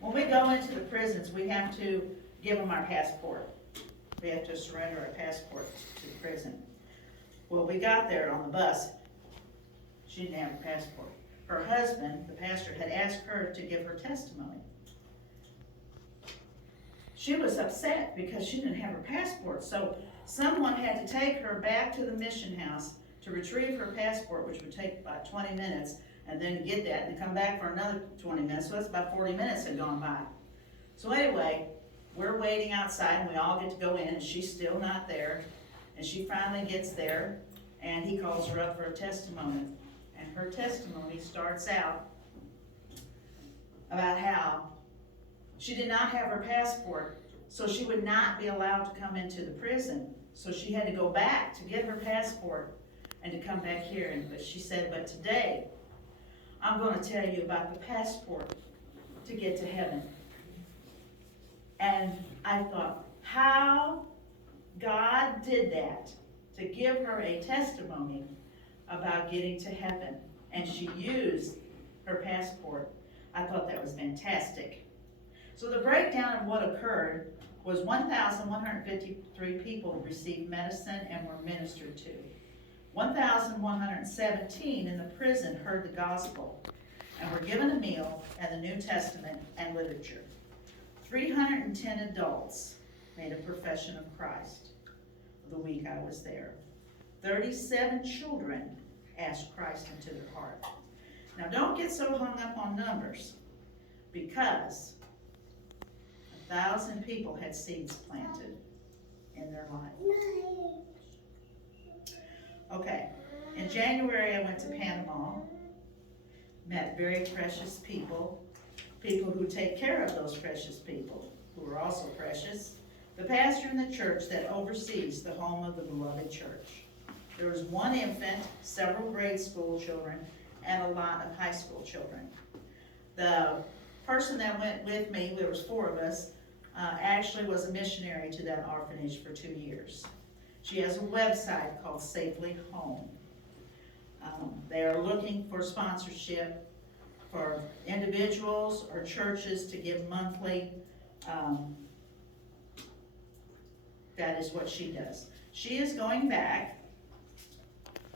When we go into the prisons, we have to give them our passport. We have to surrender our passport to the prison. Well, we got there on the bus. She didn't have a passport. Her husband, the pastor, had asked her to give her testimony. She was upset because she didn't have her passport, so someone had to take her back to the mission house to retrieve her passport, which would take about 20 minutes, and then get that and come back for another 20 minutes, so that's about 40 minutes had gone by. So anyway, we're waiting outside and we all get to go in and she's still not there, and she finally gets there and he calls her up for a testimony, and her testimony starts out about how she did not have her passport, so she would not be allowed to come into the prison, so she had to go back to get her passport and to come back here. But she said, but today I'm going to tell you about the passport to get to heaven. And I thought, how God did that, to give her a testimony about getting to heaven. And she used her passport. I thought that was fantastic. So the breakdown of what occurred was 1,153 people received medicine and were ministered to. 1,117 in the prison heard the gospel and were given a meal and the New Testament and literature. 310 adults made a profession of Christ the week I was there. 37 children asked Christ into their heart. Now don't get so hung up on numbers, because 1,000 people had seeds planted in their life. Okay, in January I went to Panama, met very precious people, people who take care of those precious people, who are also precious. The pastor in the church that oversees the home of the beloved church. There was one infant, several grade school children, and a lot of high school children. The person that went with me, there was 4 of us, actually was a missionary to that orphanage for 2 years. She has a website called Safely Home. They are looking for sponsorship for individuals or churches to give monthly. That is what she does. She is going back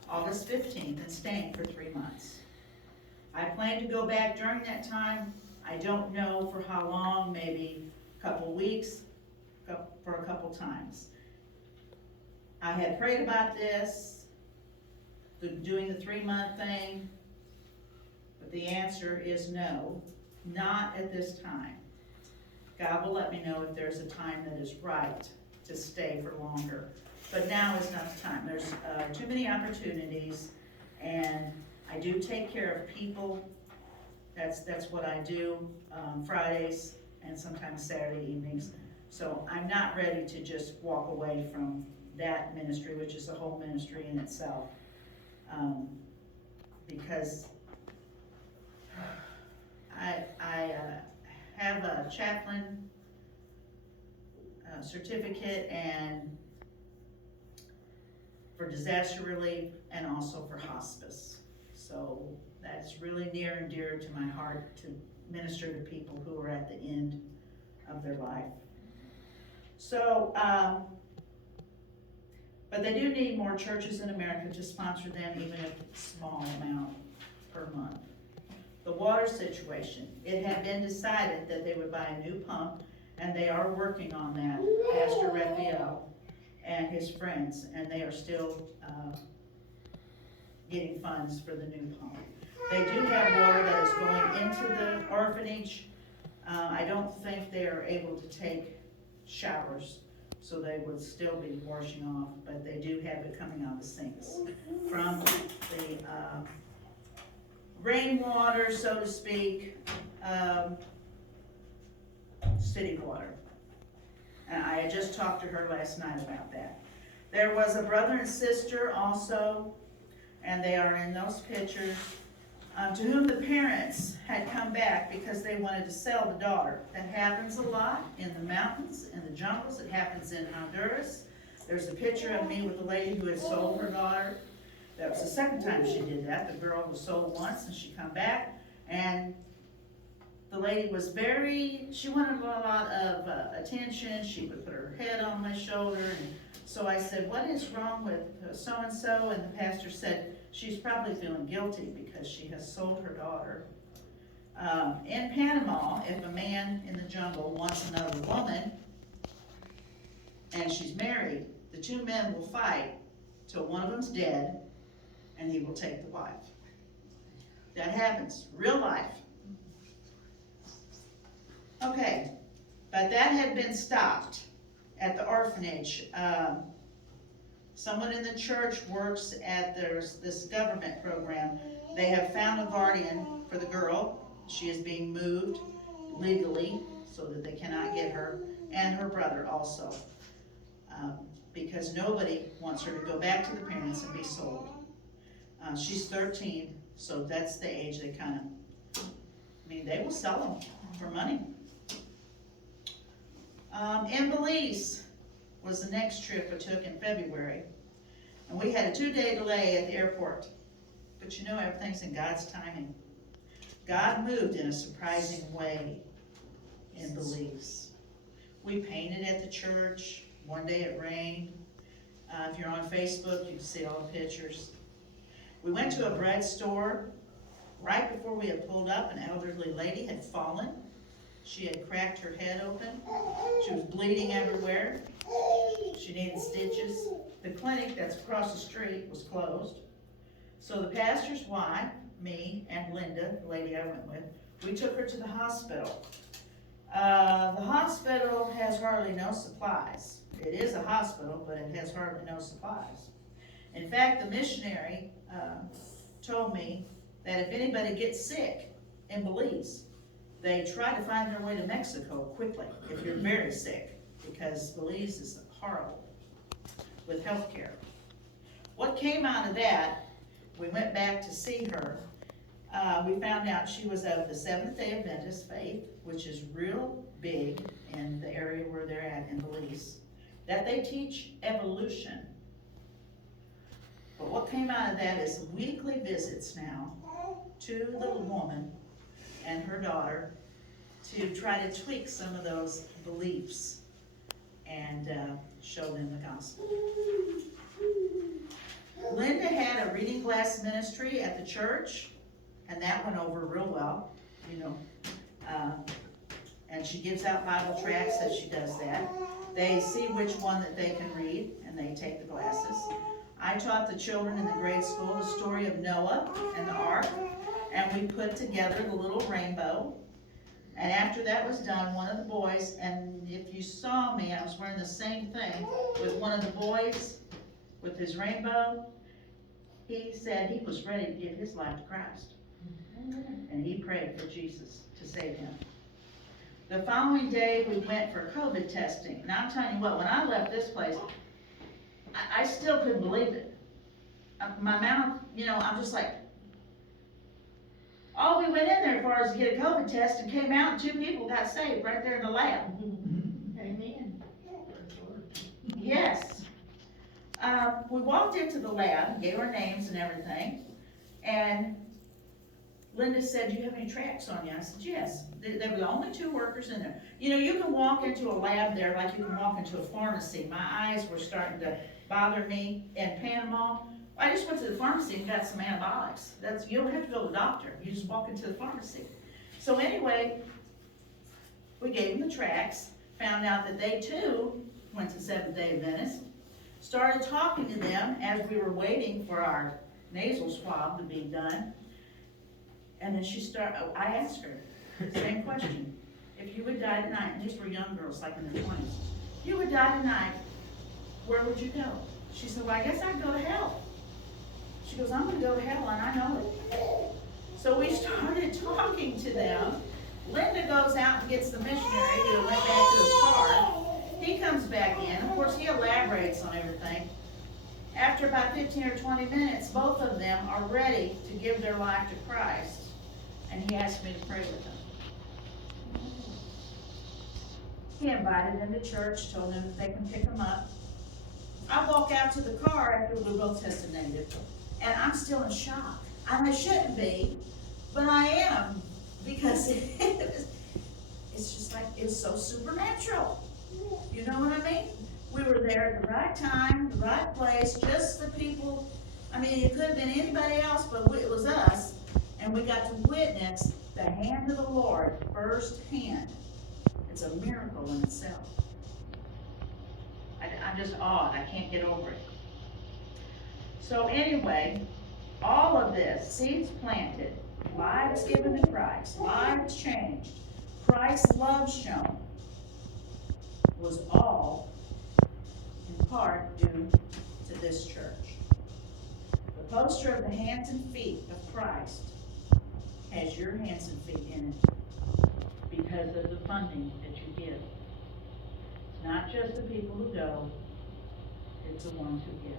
August 15th and staying for 3 months. I plan to go back during that time. I don't know for how long, maybe a couple weeks, for a couple times. I had prayed about this, doing the 3-month thing, but the answer is no, not at this time. God will let me know if there's a time that is right to stay for longer. But now is not the time. There's too many opportunities, and I do take care of people. That's what I do, Fridays and sometimes Saturday evenings. So I'm not ready to just walk away from that ministry, which is a whole ministry in itself, because I have a chaplain certificate and for disaster relief and also for hospice. So that's really near and dear to my heart, to minister to people who are at the end of their life. So, but they do need more churches in America to sponsor them, even if it's a small amount per month. The water situation, it had been decided that they would buy a new pump, and they are working on that, Pastor Raphael and his friends, and they are still getting funds for the new pump. They do have water that is going into the orphanage. I don't think they are able to take showers, so they would still be washing off, but they do have it coming out of the sinks from the rainwater, so to speak, city water. And I had just talked to her last night about that. There was a brother and sister also, and they are in those pictures, to whom the parents had come back because they wanted to sell the daughter. That happens a lot in the mountains, in the jungles. It happens in Honduras. There's a picture of me with a lady who had sold her daughter. That was the second time she did that. The girl was sold once and she come back, and the lady was she wanted a lot of attention. She would put her head on my shoulder, and so I said, what is wrong with so-and-so? And the pastor said, she's probably feeling guilty because she has sold her daughter. In Panama, if a man in the jungle wants another woman, and she's married, the two men will fight till one of them's dead, and he will take the wife. That happens, real life. Okay, but that had been stopped at the orphanage. Someone in the church works at this government program. They have found a guardian for the girl. She is being moved legally so that they cannot get her, and her brother also. Because nobody wants her to go back to the parents and be sold. She's 13, so that's the age they they will sell them for money. In Belize was the next trip I took in February. And we had a 2-day delay at the airport. But you know, everything's in God's timing. God moved in a surprising way in Belize. We painted at the church. One day it rained. If you're on Facebook, you can see all the pictures. We went to a bread store. Right before we had pulled up, an elderly lady had fallen. She had cracked her head open. She was bleeding everywhere. She needed stitches. The clinic that's across the street was closed. So the pastor's wife, me, and Linda, the lady I went with, we took her to the hospital. The hospital has hardly no supplies. It is a hospital, but it has hardly no supplies. In fact, the missionary told me that if anybody gets sick in Belize, they try to find their way to Mexico quickly if you're very sick, because Belize is horrible with health care. What came out of that, we went back to see her. We found out she was of the Seventh-day Adventist faith, which is real big in the area where they're at in Belize, that they teach evolution. But what came out of that is weekly visits now to the woman and her daughter to try to tweak some of those beliefs and show them the gospel. Linda had a reading class ministry at the church, and that went over real well, and she gives out Bible tracts as she does that. They see which one that they can read, and they take the classes. I taught the children in the grade school the story of Noah and the ark, and we put together the little rainbow. And after that was done, one of the boys, and if you saw me, I was wearing the same thing with one of the boys with his rainbow. He said he was ready to give his life to Christ. And he prayed for Jesus to save him. The following day, we went for COVID testing. And I'm telling you what, when I left this place, I still couldn't believe it. My mouth, I'm just like, we went in there as far as to get a COVID test and came out and 2 people got saved right there in the lab. Amen. Yes. We walked into the lab, gave our names and everything, and Linda said, do you have any tracts on you? I said, yes. They were the only 2 workers in there. You can walk into a lab there like you can walk into a pharmacy. My eyes were starting to bother me in Panama. I just went to the pharmacy and got some antibiotics. You don't have to go to the doctor. You just walk into the pharmacy. So anyway, we gave them the tracts, found out that they too went to Seventh-day Adventist, started talking to them as we were waiting for our nasal swab to be done. And then I asked her the same question. If you would die tonight, and these were young girls like in their 20s, if you would die tonight, where would you go? She said, well, I guess I'd go to hell. She goes, I'm going to go to hell, and I know it. So we started talking to them. Linda goes out and gets the missionary who went back to his car. He comes back in. Of course, he elaborates on everything. After about 15 or 20 minutes, both of them are ready to give their life to Christ. And he asked me to pray with them. He invited them to church, told them that they can pick them up. I walk out to the car after we both tested negative, and I'm still in shock. And I shouldn't be, but I am, because like, it's so supernatural. You know what I mean? We were there at the right time, the right place, just the people. I mean, it could have been anybody else, but it was us. And we got to witness the hand of the Lord firsthand. It's a miracle in itself. I'm just awed. I can't get over it. So anyway, all of this, seeds planted, lives given to Christ, lives changed, Christ's love shown, was all in part due to this church. The poster of the hands and feet of Christ has your hands and feet in it because of the funding that you give. It's not just the people who go, it's the ones who give.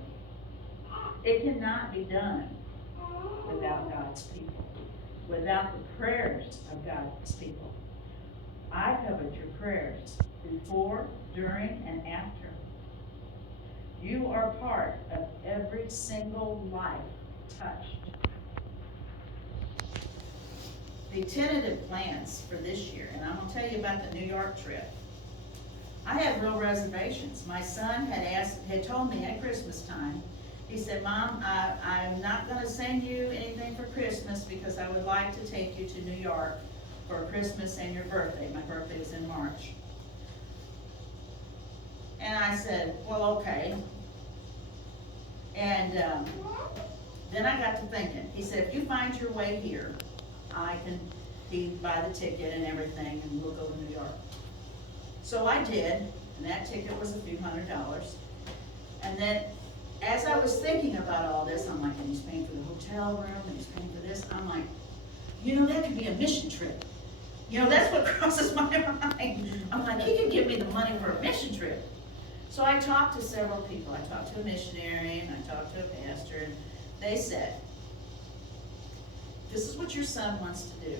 It cannot be done without God's people, without the prayers of God's people. I covet your prayers before, during, and after. You are part of every single life touched. The tentative plans for this year, and I'm going to tell you about the New York trip. I had real reservations. My son had told me at Christmas time, he said, Mom, I'm not going to send you anything for Christmas because I would like to take you to New York for Christmas and your birthday. My birthday was in March. And I said, well, okay. And then I got to thinking. He said, if you find your way here, I can buy the ticket and everything, and we'll go to New York. So I did, and that ticket was a few $100s. And then, as I was thinking about all this, I'm like, and he's paying for the hotel room, and he's paying for this. I'm like, you know, that could be a mission trip. You know, that's what crosses my mind. I'm like, he could give me the money for a mission trip. So I talked to several people. I talked to a missionary, and I talked to a pastor, and they said, this is what your son wants to do.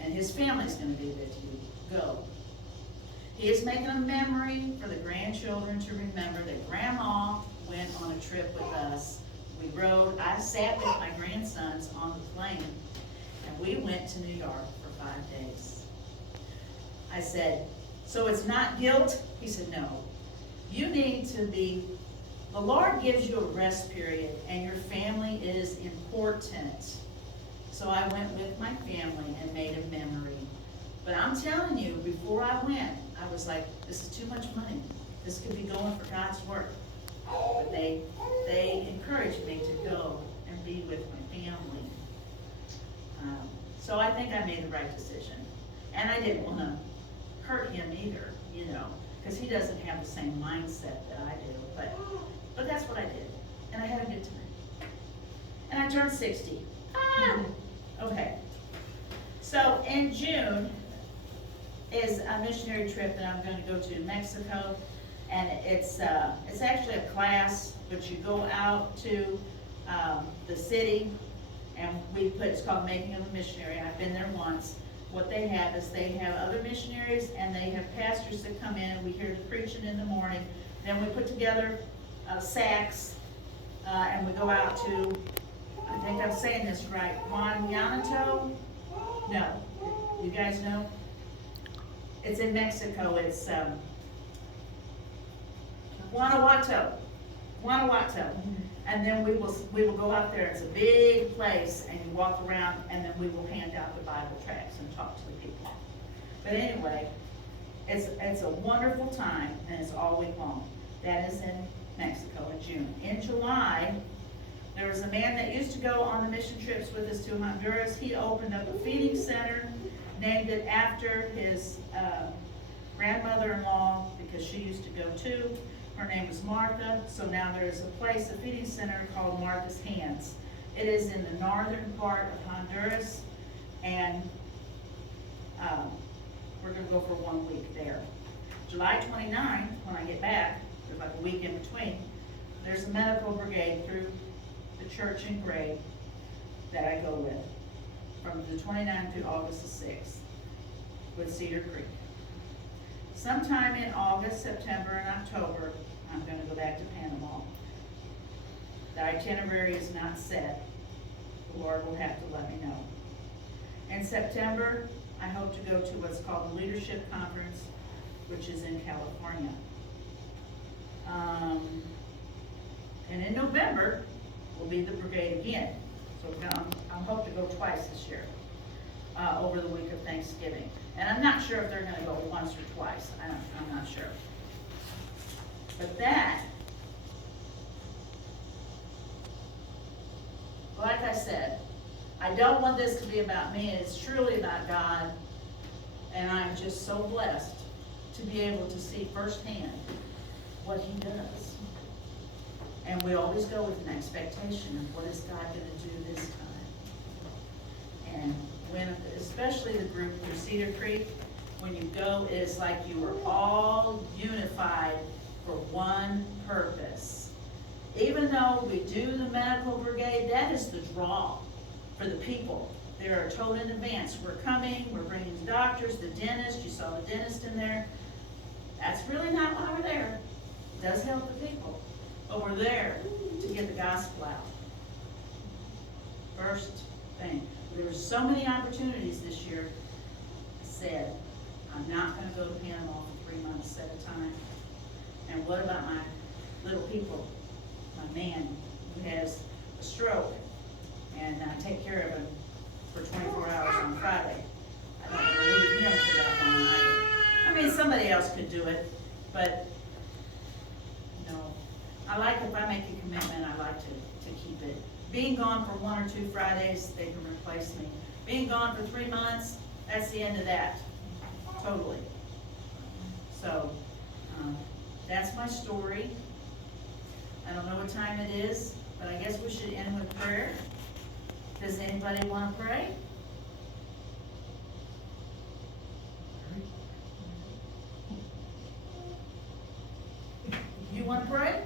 And his family's going to be with you. Go. He is making a memory for the grandchildren to remember that Grandma went on a trip with us. We rode, I sat with my grandsons on the plane, and we went to New York for 5 days. I said, so it's not guilt? He said, no. You need to be, the Lord gives you a rest period, and your family is important. So I went with my family and made a memory. But I'm telling you, before I went, I was like, this is too much money. This could be going for God's work. But they encouraged me to go and be with my family. So I think I made the right decision. And I didn't want to hurt him either, you know, because he doesn't have the same mindset that I do. But that's what I did. And I had a good time. And I turned 60. Okay. So in June is a missionary trip that I'm going to go to Mexico, and it's actually a class, but you go out to the city, and it's called Making of a Missionary. I've been there once. What they have is they have other missionaries, and they have pastors that come in, and we hear the preaching in the morning. Then we put together sacks, and we go out to, I think I'm saying this right, Guanajuato? No. You guys know? It's in Mexico. It's Guanajuato. And then we will go out there. It's a big place, and you walk around, and then we will hand out the Bible tracts and talk to the people. But anyway, it's a wonderful time, and it's all week long. That is in Mexico in June. In July, there was a man that used to go on the mission trips with us to Honduras. He opened up a feeding center, named it after his grandmother-in-law, because she used to go too. Her name was Martha. So now there's a place, a feeding center called Martha's Hands. It is in the northern part of Honduras, and we're going to go for 1 week there. July 29th, when I get back, there's like a week in between, there's a medical brigade through the church in Gray that I go with from the 29th to August the 6th with Cedar Creek. Sometime in August, September, and October, I'm going to go back to Panama. The itinerary is not set. The Lord will have to let me know. In September, I hope to go to what's called the Leadership Conference, which is in California. And in November will be the brigade again. So I hope to go twice this year, over the week of Thanksgiving. And I'm not sure if they're gonna go once or twice. I'm not sure. But that, like I said, I don't want this to be about me. It's truly about God. And I'm just so blessed to be able to see firsthand what He does. And we always go with an expectation of what is God gonna do this time. And when, especially the group through Cedar Creek, when you go, it is like you are all unified for one purpose. Even though we do the medical brigade, that is the draw for the people. They are told in advance, we're coming, we're bringing the doctors, the dentist, you saw the dentist in there. That's really not why we're there. It does help the people, but we're there to get the gospel out. First thing, there were so many opportunities this year. I said, I'm not gonna go to Panama for 3 months at a time. And what about my little people? My man who has a stroke, and I take care of him for 24 hours on Friday. I don't want to leave him for that long either. I mean, somebody else could do it, but no. I like, if I make a commitment, I like to keep it. Being gone for 1 or 2 Fridays, they can replace me. Being gone for 3 months, that's the end of that, totally. So, that's my story. I don't know what time it is, but I guess we should end with prayer. Does anybody want to pray? You want to pray?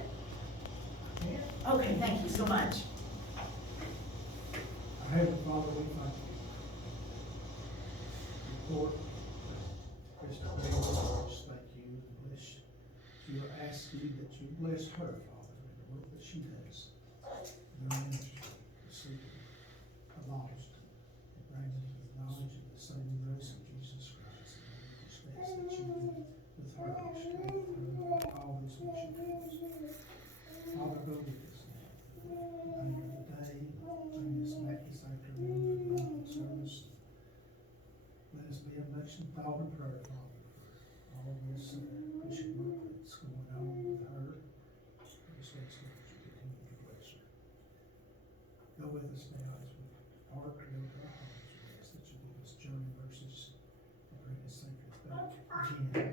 Okay, thank you so much. Our Heavenly Father, we thank you. Lord, Krista Bailey, just thank you and bless you. We are asking that you bless her, Father, in the work that she does. In her ministry, the seeking the lost, and brings them to the knowledge of the saving grace of Jesus Christ. And we just ask that you be with her, strengthen her, always when she goes. Father, go with us now. Thank you today. Bring us back this afternoon to the service. Let us be a much thought and prayer, Father, for all this Christian work that's going on with her. I just ask that you continue to bless her. Go with us now as we depart and go to our homes. We ask that you give us journey mercies and bring us safely back again.